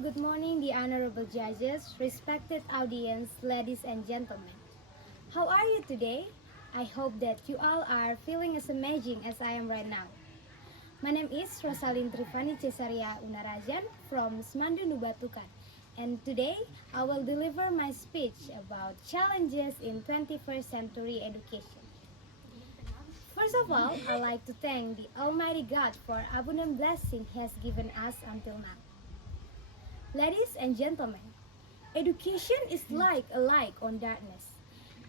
Good morning, the honorable judges, respected audience, ladies and gentlemen. How are you today? I hope that you all are feeling as amazing as I am right now. My name is Rosalyn Trifani Cesaria Unarajan from SMAN Nubatukan, and today I will deliver my speech about challenges in 21st century education. First of all, I'd like to thank the Almighty God for abundant blessing He has given us until now. Ladies and gentlemen, education is like a light on darkness.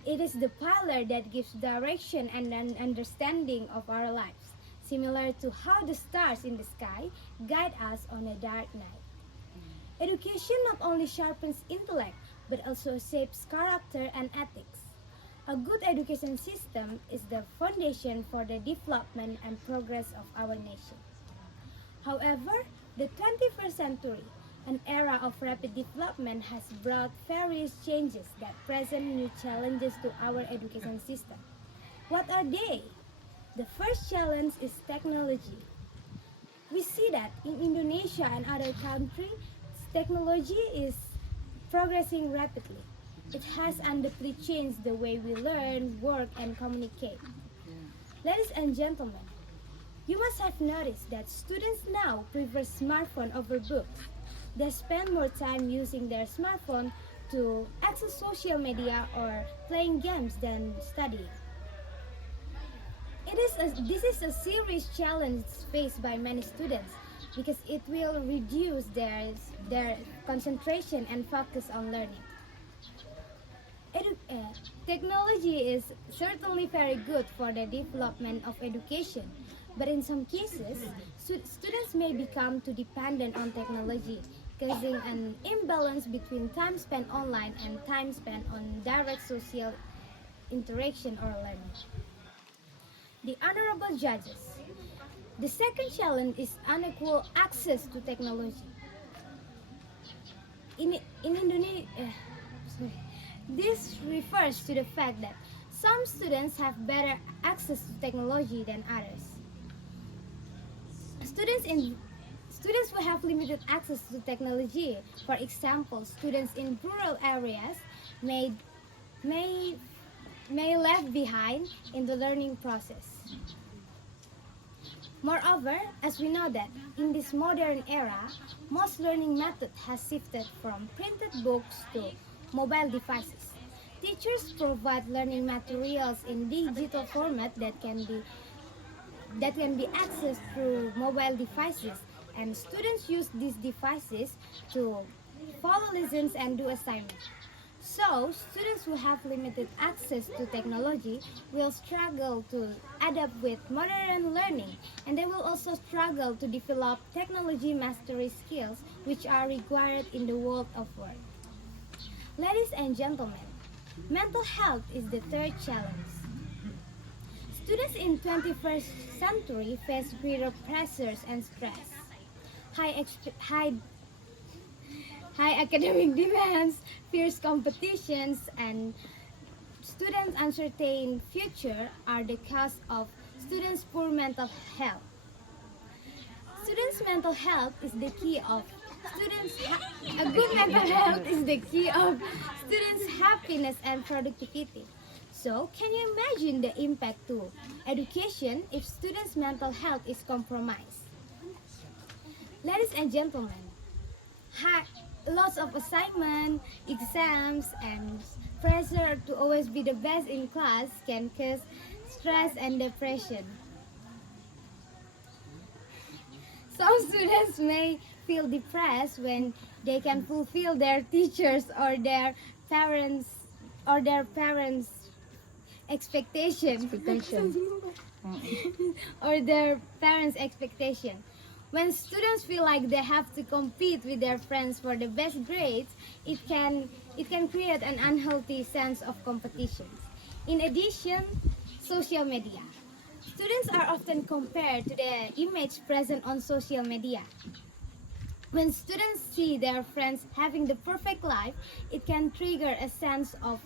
It is the pillar that gives direction and an understanding of our lives, similar to how the stars in the sky guide us on a dark night. Education not only sharpens intellect, but also shapes character and ethics. A good education system is the foundation for the development and progress of our nation. However, the 21st century, an era of rapid development, has brought various changes that present new challenges to our education system. What are they? The first challenge is technology. We see that in Indonesia and other countries, technology is progressing rapidly. It has undoubtedly changed the way we learn, work, and communicate. Ladies and gentlemen, you must have noticed that students now prefer smartphone over books. They spend more time using their smartphone to access social media or playing games than studying. This is a serious challenge faced by many students because it will reduce their concentration and focus on learning. Technology is certainly very good for the development of education, but in some cases, students may become too dependent on technology, causing an imbalance between time spent online and time spent on direct social interaction or learning. The honorable judges. The second challenge is unequal access to technology. In Indonesia, this refers to the fact that some students have better access to technology than others. Students who have limited access to technology, for example, students in rural areas may left behind in the learning process. Moreover, as we know that in this modern era, most learning method has shifted from printed books to mobile devices. Teachers provide learning materials in digital format that can be accessed through mobile devices, and students use these devices to follow lessons and do assignments. So, students who have limited access to technology will struggle to adapt with modern learning, and they will also struggle to develop technology mastery skills which are required in the world of work. Ladies and gentlemen, mental health is the third challenge. Students in 21st century face greater pressures and stress. High academic demands, fierce competitions, and students' uncertain future are the cause of students' poor mental health. Students' mental health is the key of a good mental health is the key of students' happiness and productivity. So, can you imagine the impact to education if students' mental health is compromised? Ladies and gentlemen, lots of assignments, exams, and pressure to always be the best in class can cause stress and depression. Some students may feel depressed when they can fulfill their teachers or their parents expectation or their parents' expectation. When students feel like they have to compete with their friends for the best grades, it can create an unhealthy sense of competition. In addition, social media. Students are often compared to the image present on social media. When students see their friends having the perfect life, it can trigger a sense of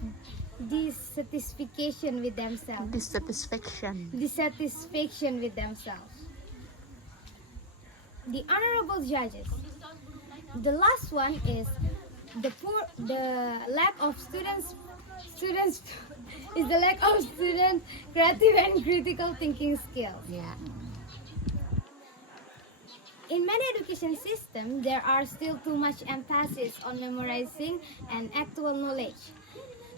dissatisfaction with themselves. The honorable judges. The last one is the lack of students is the lack of student creative and critical thinking skills. Yeah. In many education systems, there are still too much emphasis on memorizing and actual knowledge.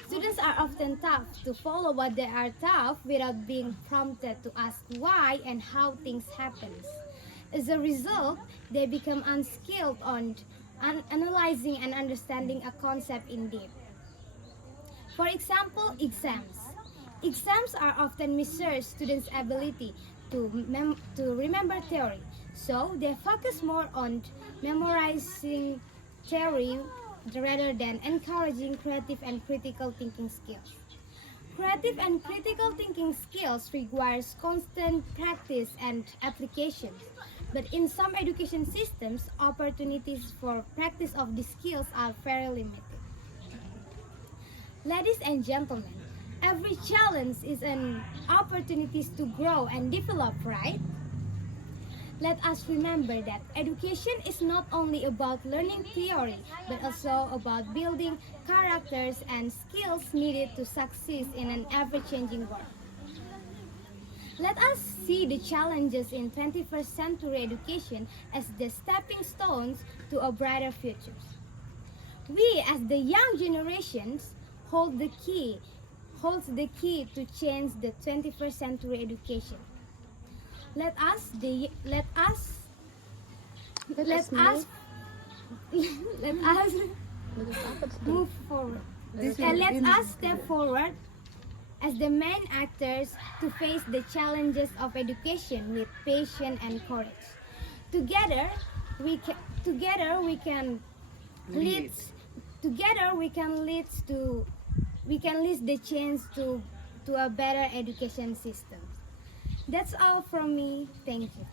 Students are often taught to follow what they are taught without being prompted to ask why and how things happen. As a result, they become unskilled on analyzing and understanding a concept in depth. For example, exams. Exams are often measure students' ability to remember theory, so they focus more on memorizing theory rather than encouraging creative and critical thinking skills. Creative and critical thinking skills requires constant practice and application. But in some education systems, opportunities for practice of these skills are very limited. Ladies and gentlemen, every challenge is an opportunity to grow and develop, right? Let us remember that education is not only about learning theory, but also about building characters and skills needed to succeed in an ever-changing world. Let us see the challenges in 21st century education as the stepping stones to a brighter future. We, as the young generations, holds the key to change the 21st century education. Let us the let us let us let us move forward. And let us step forward as the main actors to face the challenges of education with patience and courage. Together, we can lead together we can lead the change to a better education system. That's all from me. Thank you.